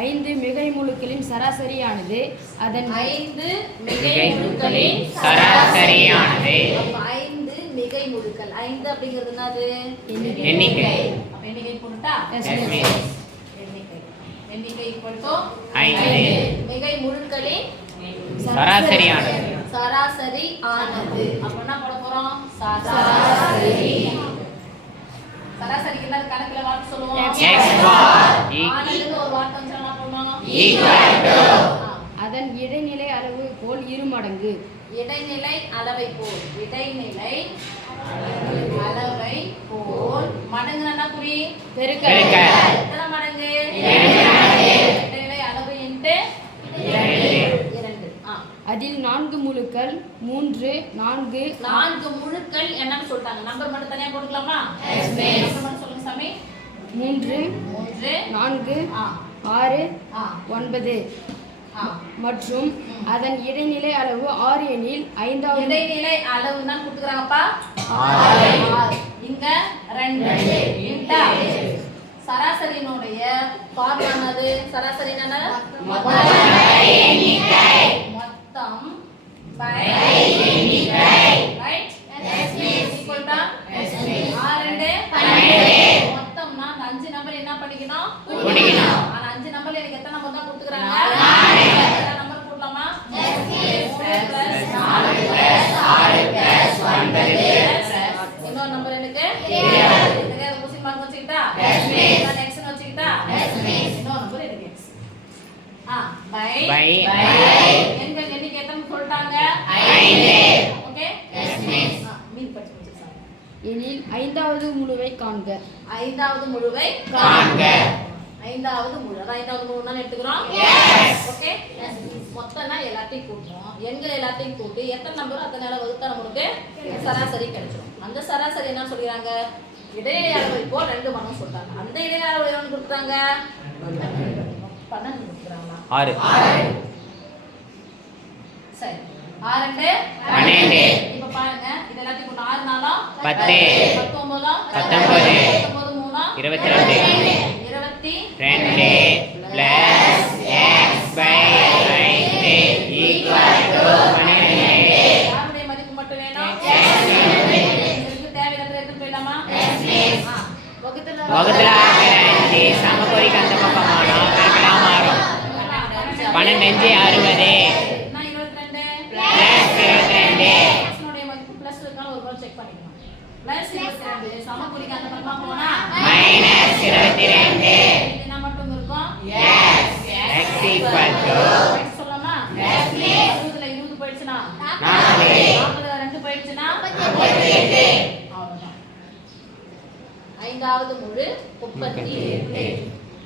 5 மிகை முழுக்களின் சராசரியானது அதன் 5 மிகை முழுக்களின் சராசரியானது. அப்ப 5 மிகை முழுக்கள். 5 அப்படிங்கிறது என்னது? எண்ணிக்கை. அப்ப எண்ணிக்கை போட்டா எண்ணிக்கை equal to 5 மிகை முழுக்களின் சராசரியானது. சராசரி ஆனது. அப்ப என்ன போட போறோம்? சராசரி. சராசரிக்கு என்ன கணக்குல வார்த்தை சொல்லுவோம்? ஆனதுன்னு ஒரு வார்த்தை வந்து என்ன பண்ணணும்? equal to அதன் இடைநிலை அளவு போல் இருமடங்கு. இடைநிலை அளவை போல். இடைநிலை அளவை போல் மடங்குனா குறி பெருக்கல். எத்தனை மடங்கு? இடைநிலை அளவு இன்டு 2. அதில் 4 முழுக்கள் 3 4 4 முழுக்கள் என்னன்னு சொல்லிட்டாங்க. நம்பர் மட்டும் தனியா போட்டுக்கலாமா? நம்பர் மட்டும் சொல்லுங்க சாமி. 3 4 6 9 மற்றும் அதன் இடைநிலை அளவு 6 எனில் 5வது இடைநிலை அளவு தான் கொடுத்துக்கறாங்கப்பா. 6. இங்க 2 இன்டா சராசரியினுடைய ஃபார்முலானது சராசரி என்ன? மொத்தம் பை எண்ணிக்கை. ரைட்? equal to 6 12. மொத்தம்னா அந்த 5 நம்பர் என்ன பண்ணிக்கணும்? கூட்டிக்கணும். அந்த 5 நம்பர்ல எனக்கு எத்தனை நம்பர் தான் கொடுத்துக்கறாங்க? 4 நம்பர் போடலாமா? 3 + 4 + 6 + 9 இன்னொரு நம்பர் எனக்கு தெரியாது. தெரியாத क्वेश्चन மார்க் வச்சுக்கிட்டா நான் x னு வச்சுக்கிட்டா இன்னொரு நம்பர் எனக்கு x. பை எண்கள் எண்ணிக்கை எத்தனை சொல்லிட்டாங்க? 5. ஓகே மீன் படிச்சு முடிச்சிருக்காங்க. எனில் 5வது முழுவை காண்க. 5வது முழுவை காண்க. 5வது முழு. அதான் 5வது முழு தான் எடுத்துக்கிறோம். ஓகே மொத்தம்னா எல்லாத்தையும் கூட்டுறோம். எண்கள் எல்லாத்தையும் கூட்டி எத்தனை நம்பரோ அத்தனை அளவு வகுத்தா நமக்கு சராசரி கிடைச்சிடும். அந்த சராசரி என்ன சொல்றாங்க? இடைநிலை அளவை போல் 2 மடங்கு சொல்றாங்க. அந்த இடைநிலை அளவு எவ்வளவு கொடுத்தாங்க? 12 கொடுக்குறாங்களா? 6 சரி 6 12. இப்ப பாருங்க இது எல்லாத்தையும் கூட்டி 6 நாளா 10 19 19 3 22 22 plus x by 5 equal to 12. யாருடைய மதிப்பு மட்டும் வேணும்? இதுக்கு தேவையானது எடுத்து போயிடலாமா? வகுத்துல 5 சமக்கோடிக்கு அந்த பக்கம் மாறும். பெருக்கலாம் மாறும். 12 60 என்ன 22 plus 22 x னுடைய மதிப்பு பிளஸ் இருக்கான ஒரு முறை செக் பண்ணிக்கணும். பிளஸ் 22 சமக்கோடிக்கு அந்த பக்கம் போனா minus 22 என்ன மட்டும் இருக்கும்? x equal to x சொல்லலாமா? 20ல 20 போயிடுச்சுனா 40 40ல 2 போயிடுச்சுனா 38. அவ்வளவுதான். 5வது முழு 38.